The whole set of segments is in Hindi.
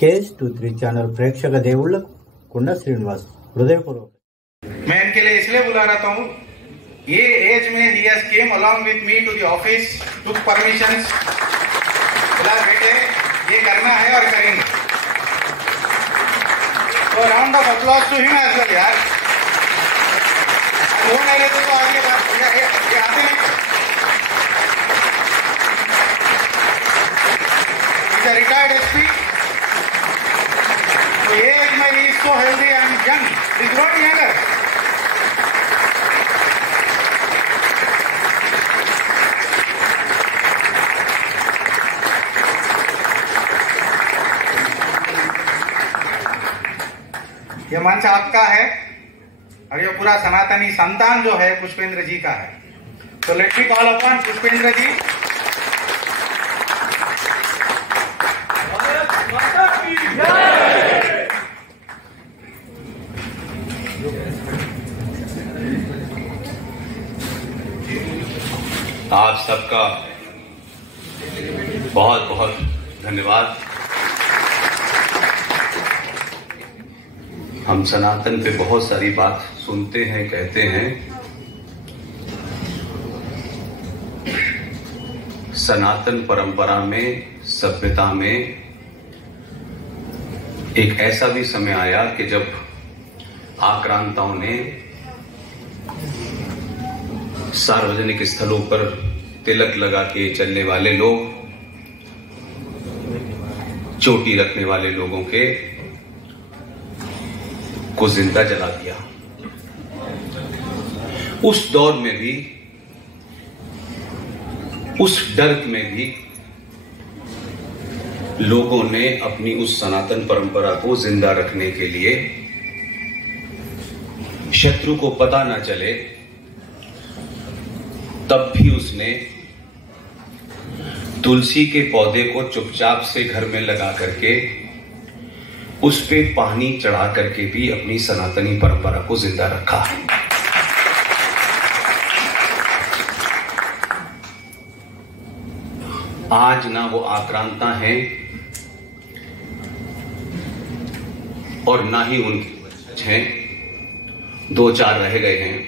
KS23 ఛానల్ ప్రేక్షక దేవుళ్లకు కొండ శ్రీనివాస్ హృదయపూర్వక मैं इनके लिए इसलिए बुला रहा हूँ, ये एज में he has came along with me to the office, took permissions, बोला बेटे ये करना है और करेंगे। तो round of applause to him as well यार। वो नहीं रहते तो आगे ये आते नहीं। He's a retired SP. तो ये एज में he is so healthy and young. He's growing younger. ये मंच आपका है और ये पूरा सनातनी संतान जो है पुष्पेंद्र जी का है। तो let me call upon Pushpendra ji. आप सबका बहुत बहुत धन्यवाद। हम सनातन पे बहुत सारी बात सुनते हैं, कहते हैं। सनातन परंपरा में, सभ्यता में एक ऐसा भी समय आया कि जब आक्रांताओं ने सार्वजनिक स्थलों पर तिलक लगा के चलने वाले लोग, चोटी रखने वाले लोगों के को जिंदा जला दिया। उस दौर में भी, उस डर में भी लोगों ने अपनी उस सनातन परंपरा को जिंदा रखने के लिए, शत्रु को पता न चले, तब भी उसने तुलसी के पौधे को चुपचाप से घर में लगा करके उस पे पानी चढ़ा करके भी अपनी सनातनी परंपरा को जिंदा रखा। आज ना वो आक्रांता हैं और ना ही उनके बच्चे हैं, 2-4 रह गए हैं।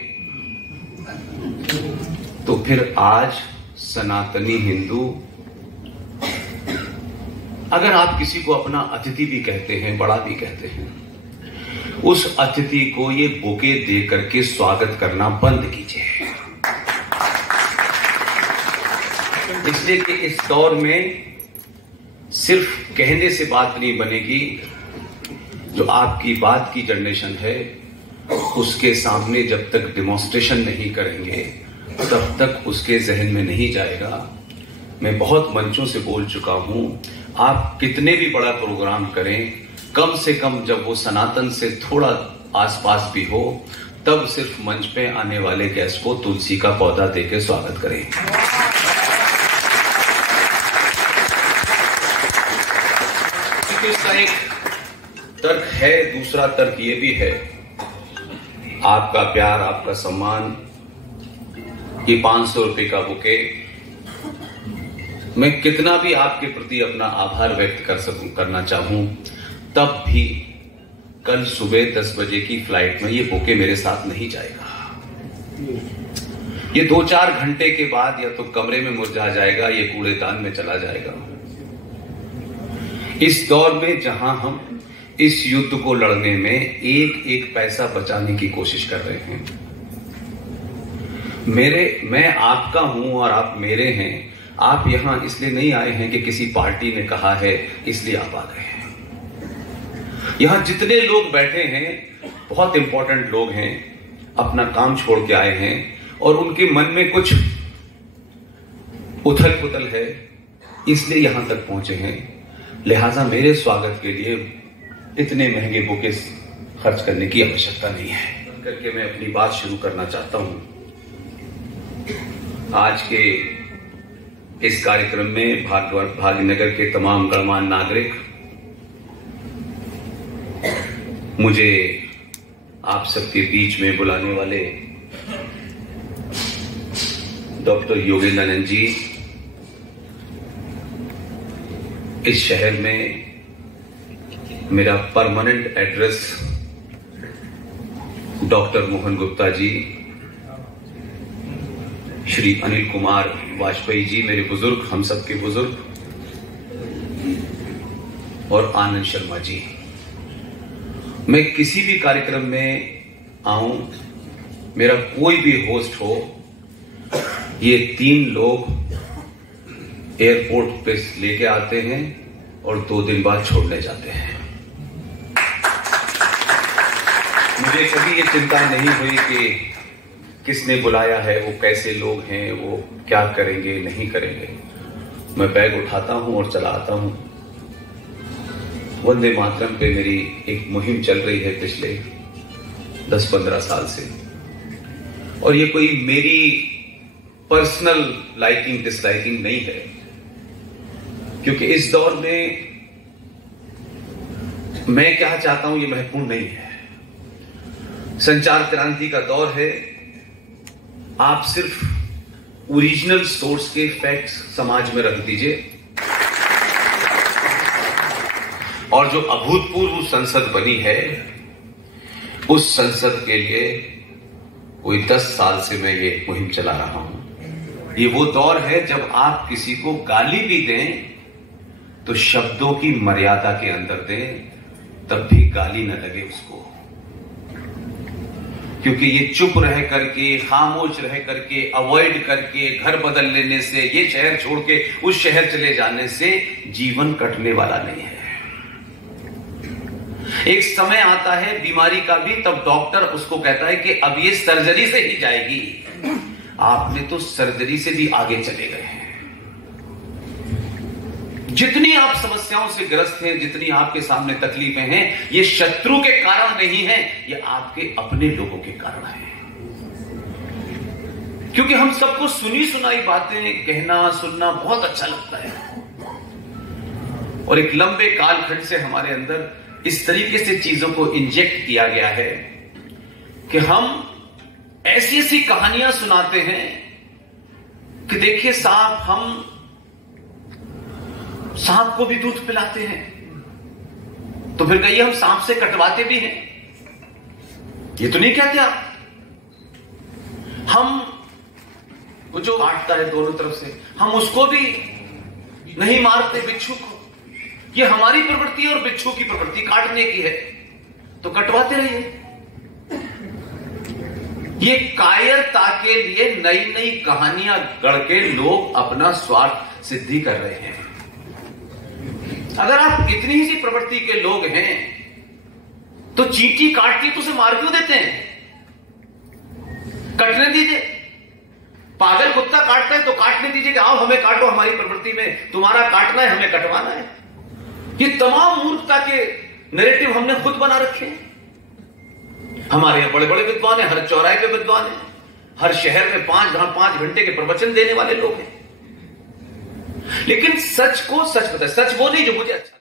तो फिर आज सनातनी हिंदू, अगर आप किसी को अपना अतिथि भी कहते हैं, बड़ा भी कहते हैं, उस अतिथि को ये बुके दे करके स्वागत करना बंद कीजिए। इसलिए कि इस दौर में सिर्फ कहने से बात नहीं बनेगी। जो आपकी बात की जनरेशन है, उसके सामने जब तक डिमॉन्स्ट्रेशन नहीं करेंगे, तब तक उसके जहन में नहीं जाएगा। मैं बहुत मंचों से बोल चुका हूं, आप कितने भी बड़ा प्रोग्राम करें, कम से कम जब वो सनातन से थोड़ा आसपास भी हो, तब सिर्फ मंच पे आने वाले गेस्ट को तुलसी का पौधा देकर स्वागत करें। इसका एक तर्क है। दूसरा तर्क ये भी है, आपका प्यार, आपका सम्मान, ये 500 रुपए का बुके, मैं कितना भी आपके प्रति अपना आभार व्यक्त करना चाहूं, तब भी कल सुबह 10 बजे की फ्लाइट में ये बुके मेरे साथ नहीं जाएगा। ये 2-4 घंटे के बाद या तो कमरे में मुरझा जाएगा, ये कूड़ेदान में चला जाएगा। इस दौर में जहां हम इस युद्ध को लड़ने में एक एक पैसा बचाने की कोशिश कर रहे हैं, मैं आपका हूं और आप मेरे हैं। आप यहां इसलिए नहीं आए हैं कि किसी पार्टी ने कहा है इसलिए आप आ गए हैं। यहां जितने लोग बैठे हैं बहुत इंपॉर्टेंट लोग हैं, अपना काम छोड़ के आए हैं और उनके मन में कुछ उथल पुथल है, इसलिए यहां तक पहुंचे हैं। लिहाजा मेरे स्वागत के लिए इतने महंगे बुके खर्च करने की आवश्यकता नहीं है। करके मैं अपनी बात शुरू करना चाहता हूं। आज के इस कार्यक्रम में भाग्यनगर के तमाम गणमान्य नागरिक, मुझे आप सबके बीच में बुलाने वाले डॉक्टर योगेंद्रानंद जी, इस शहर में मेरा permanent address doctor Mohan Gupta ji, Shri Anil Kumar Vajpayee ji, मेरे बुजुर्ग, हम सबके बुजुर्ग, और आनंद शर्मा जी। मैं किसी भी कार्यक्रम में आऊं, मेरा कोई भी होस्ट हो, ये 3 लोग एयरपोर्ट पे लेके आते हैं और 2 दिन बाद छोड़ने जाते हैं। मुझे कभी ये चिंता नहीं हुई कि किसने बुलाया है, वो कैसे लोग हैं, वो क्या करेंगे नहीं करेंगे। मैं बैग उठाता हूं और चला आता हूं। वंदे मातरम पे मेरी एक मुहिम चल रही है पिछले 10-15 साल से, और ये कोई मेरी पर्सनल लाइकिंग डिसलाइकिंग नहीं है, क्योंकि इस दौर में मैं क्या चाहता हूं ये महत्वपूर्ण नहीं है। संचार क्रांति का दौर है। आप सिर्फ ओरिजिनल सोर्स के फैक्ट्स समाज में रख दीजिए, और जो अभूतपूर्व संसद बनी है, उस संसद के लिए कोई 10 साल से मैं ये मुहिम चला रहा हूं। ये वो दौर है जब आप किसी को गाली भी दें तो शब्दों की मर्यादा के अंदर दें, तब भी गाली न लगे उसको। क्योंकि ये चुप रह करके, खामोश रह करके, अवॉइड करके, घर बदल लेने से, ये शहर छोड़ के उस शहर चले जाने से जीवन कटने वाला नहीं है। एक समय आता है बीमारी का भी, तब डॉक्टर उसको कहता है कि अब ये सर्जरी से ही जाएगी। आपने तो सर्जरी से भी आगे चले गए हैं। जितनी आप समस्याओं से ग्रस्त हैं, जितनी आपके सामने तकलीफें हैं, ये शत्रु के कारण नहीं है, ये आपके अपने लोगों के कारण है। क्योंकि हम सबको सुनी सुनाई बातें कहना सुनना बहुत अच्छा लगता है, और एक लंबे कालखंड से हमारे अंदर इस तरीके से चीजों को इंजेक्ट किया गया है कि हम ऐसी ऐसी कहानियां सुनाते हैं कि देखिए साहब, हम सांप को भी दूध पिलाते हैं, तो फिर कहिए हम सांप से कटवाते भी हैं। ये तो नहीं कहते आप। हम वो जो काटता है दोनों तरफ से, हम उसको भी नहीं मारते, बिच्छू को। ये हमारी प्रवृत्ति और बिच्छू की प्रवृत्ति काटने की है, तो कटवाते रहिए। ये कायरता के लिए नई नई कहानियां गढ़ के लोग अपना स्वार्थ सिद्धि कर रहे हैं। अगर आप इतनी ही सी प्रवृत्ति के लोग हैं तो चींटी काटती तो उसे मार क्यों देते हैं? कटने दीजिए। पागल कुत्ता काटता है तो काटने दीजिए कि आओ हमें काटो, हमारी प्रवृत्ति में तुम्हारा काटना है, हमें कटवाना है। ये तमाम मूर्खता के नैरेटिव हमने खुद बना रखे हैं। हमारे यहां बड़े बड़े विद्वान हैं, हर चौराहे पे विद्वान हैं, हर शहर में 5 घंटे के प्रवचन देने वाले लोग हैं। लेकिन सच को सच पता है, सच वो नहीं जो मुझे अच्छा